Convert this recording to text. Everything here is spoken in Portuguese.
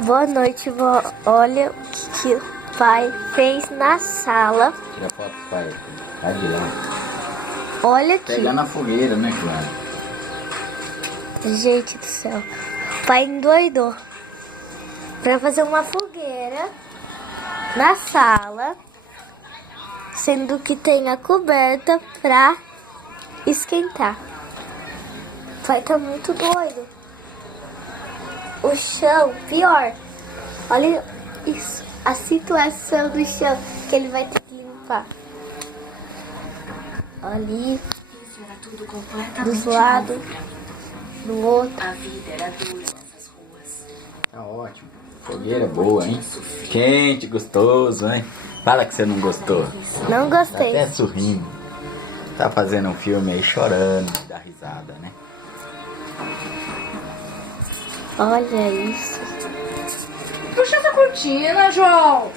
Boa noite, vó. Olha o que o pai fez na sala. Tira a foto do pai. Vai de lá. Olha aqui. Pegar na fogueira, né, Clara? Gente do céu. O pai endoidou pra fazer uma fogueira na sala, sendo que tem a coberta pra esquentar. O pai tá muito doido. O chão, pior. Olha isso, a situação do chão que ele vai ter que limpar. Ali, Isso era tudo completamente dos lados, novo pra mim. do outro. A vida era dura nessas ruas. Tá ótimo. Fogueira boa, hein? Quente, gostoso, hein? Fala que você não gostou. Não Tá gostei. até sorrindo. Tá fazendo um filme aí chorando, dá risada, né? Olha isso. Puxa essa cortina, João.